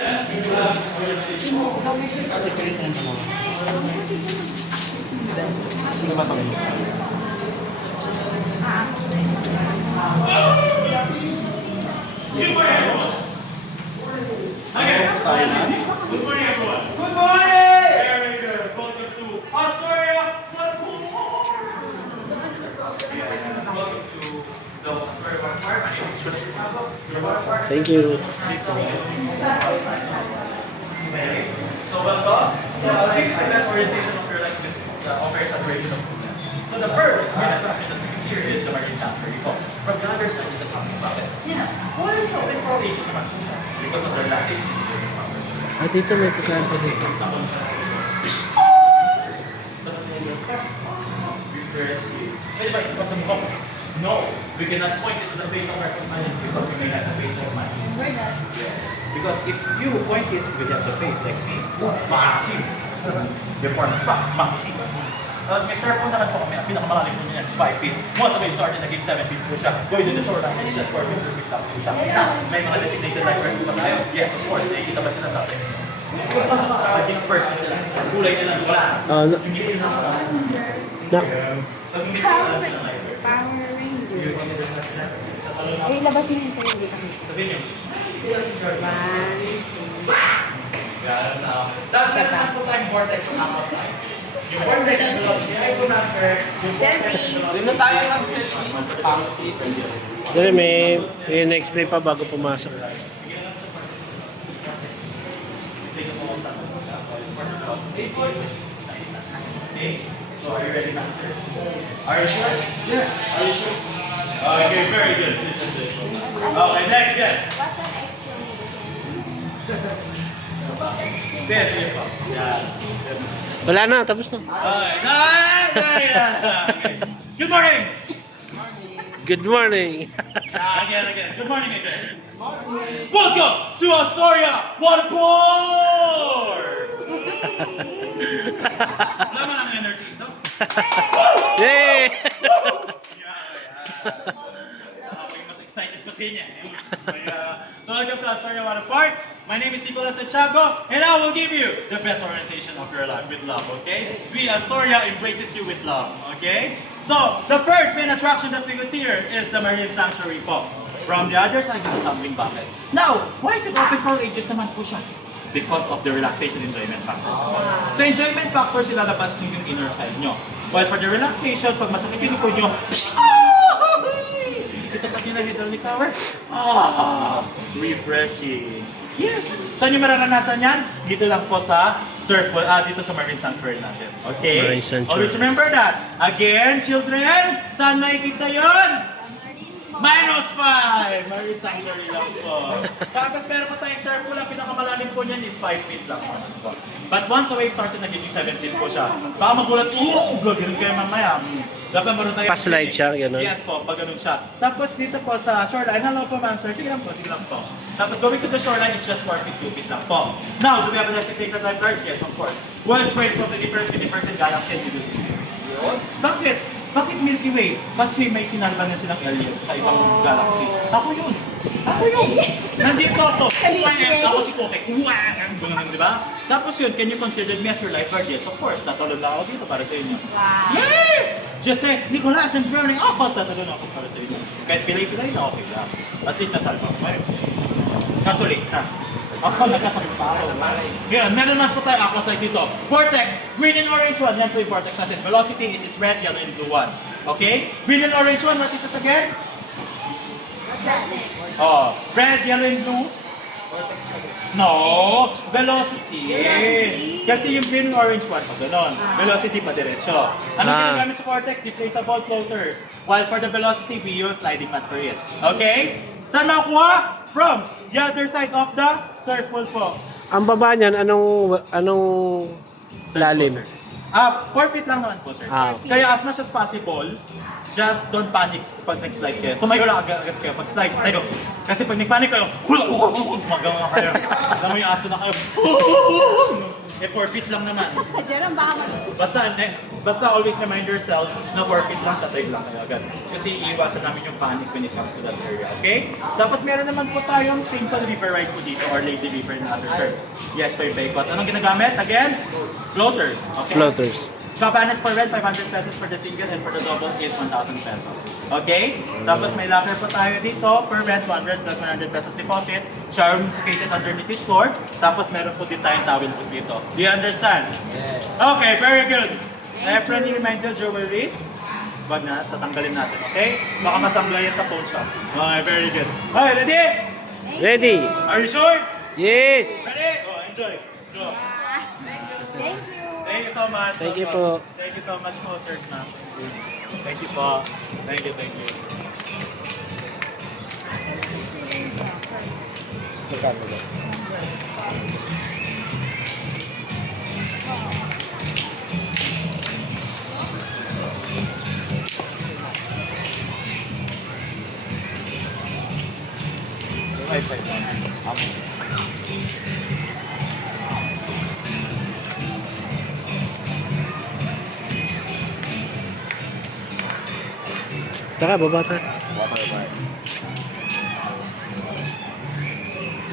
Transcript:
Good morning, everyone. Good morning. Very good. Welcome to Astoria. Welcome to the Astoria Water Park. My name is Chicago. Thank you. So welcome. So I'll give you the best orientation of your life with the over saturation of food. So the first main attraction that you can see here is the Marine Sanctuary. From the other side is a camping bucket. Yeah. Why is open for all ages naman? Because of the relaxation. Ah, dito may kukanto dito. Pwede ba ipot sa mukha? No, we cannot point it to the face of our companions because we may have the face like mine. Why not? Yes. Because if you point it, we have the face like me. Massive. Therefore, monkey. May cellphone naman po kami. Ang pinakamalalim po niya is 5 feet. Most of it started naging 7 feet po siya. Going to the shoreline, it's just 4 feet lang po siya. Now, may mga designated lifeguards po ba tayo? Yes, of course. Nakikita ba sila sa text? Disperse na sila. Ang kulay nila wala. Hindi po yung nakakalaman. Pag hindi po alam nila lifeguard. Power Ranger. Eh, labas mo yung sarili kami. Sabihin niyo. One. Tapos meron na po tayong vortex o Aqua Slide. Yung vortex and velocity ay po na, sir. Yung vortex and velocity. Doon na tayo mag-search Dali, may in-explain pa bago pumasok. Okay, so are you ready now, sir? Are you sure? Yes. Are you sure? Okay, very good. Listen to it. Okay, next, yes. What's an exclamation? Sige po. Yeah. Wala na, tapos na. Okay, good morning. Good morning. Again. Good morning again. Welcome to Astoria Waterport! Laman ang energy, no? Yay! Okay, mas excited pa sa inyo. So welcome to Astoria Waterport. My name is Nicolas Santiago, and I will give you the best orientation of your life with love, okay? We Astoria embraces you with love, okay? So, the first main attraction that we could see here is the Marine Sanctuary po. From the other side is the tumbling bucket. Now, why is it open for all ages naman po siya? Because of the relaxation enjoyment factors. Sa enjoyment factors, ilalabas niyo yung inner child nyo. While for the relaxation, pag masakit yung likod nyo, ito pag yung hydraulic power, refreshing. Yes! Saan nyo mararanasan yan? Dito lang po sa circle, dito sa Marine Sanctuary natin. Okay? Marine Sanctuary. Always remember that. Again, children, saan makikita yun? -5! Marine Sanctuary lang po. Tapos meron pa tayong circle, ang pinakamalalim po niyan is 5 feet lang po. But once the wave started, nagiging 7 feet po siya. Baka magulat, gagawin kayo mamaya. Dapat meron tayo. Pa-slide siya, gano'n? Yes po, pag ganun siya. Tapos dito po sa shoreline, hello po ma'am sir, sige lang po. Tapos going to the shoreline, it's just 4 feet, 2 feet lang po. Now, do we have a designated lifeguards? Yes, of course. Well trained from the different universe and galaxy and Milky Way. Bakit? Bakit Milky Way? Kasi may sinalban na silang alien sa ibang galaxy. Ako yun! Nandito ako! Ako si Koke! Ganun, di ba? Tapos yun, can you consider me as your lifeguard? Yes, of course. Tatulog lang ako dito para sa inyo. Wow. Yeah! Just say, Nicolas, I'm drowning. Tatulog ako para sa inyo. Kahit pilay-pilay na okay lang. At least nasalba ko. Kaso late na. Ako nagkasakit pa ako. Ngayon, meron naman po tayo aqua slide dito. Vortex, green and orange one. Yan po yung vortex natin. Velocity, it is red, yellow, and blue one. Okay? Green and orange one, what is it again? What's that next? Oh, red, yellow, and blue? No, velocity. Kasi yung green and orange one, pag ganon. Velocity pa diretso. Ano ginagamit sa vortex? Deflatable floaters. While for the velocity, we use sliding mat for it. Okay? Saan makuha? From the other side of the circle po. Ang baba niyan, anong lalim? 4 feet lang naman po, sir. Kaya as much as possible, just don't panic pag nag-slide kayo. Tumayo lang agad kayo pag slide tayo. Kasi pag nag-panic kayo, magawa kayo. Alam mo yung aso na kayo. 4 feet lang naman. Jerome, baka Basta, basta always remind yourself na forfeit lang siya, take lang kayo agad. Kasi iiwasan namin yung panic when it comes to that area, okay? Tapos meron naman po tayong simple river ride po dito or lazy river in other terms. Yes, for Baykot. Anong ginagamit? Again, floaters, okay? Floaters. Cabanas for rent, 500 pesos for the single and for the double is 1,000 pesos. Okay? Tapos may locker po tayo dito per rent, 200 plus 100 pesos deposit. Shower room located underneath this floor. Tapos meron po din tayong towel po dito. Do you understand? Okay, very good. Friendly reminder, jewelries. Wag na, tatanggalin natin, okay? Baka masanglay yan sa pawn shop. Okay, very good. Okay, ready? Ready? Are you sure? Yes! Ready? Oh, enjoy. Go. Thank you. Thank you so much. Thank you Welcome. po. Thank you so much po, sirs, ma'am. Thank you po. Thank you, thank you. Tara, baba tayo.